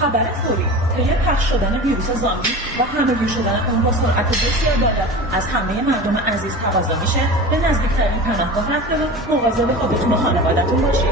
خبر فوری طی پخش شدن ویروس زامبی و همه‌گیر شدن اون با سرعت بسیار بالا از همه مردم عزیز تقاضا میشه به نزدیکترین پناهگاه رفته و مواظب خودتون و خانواده‌تون باشید.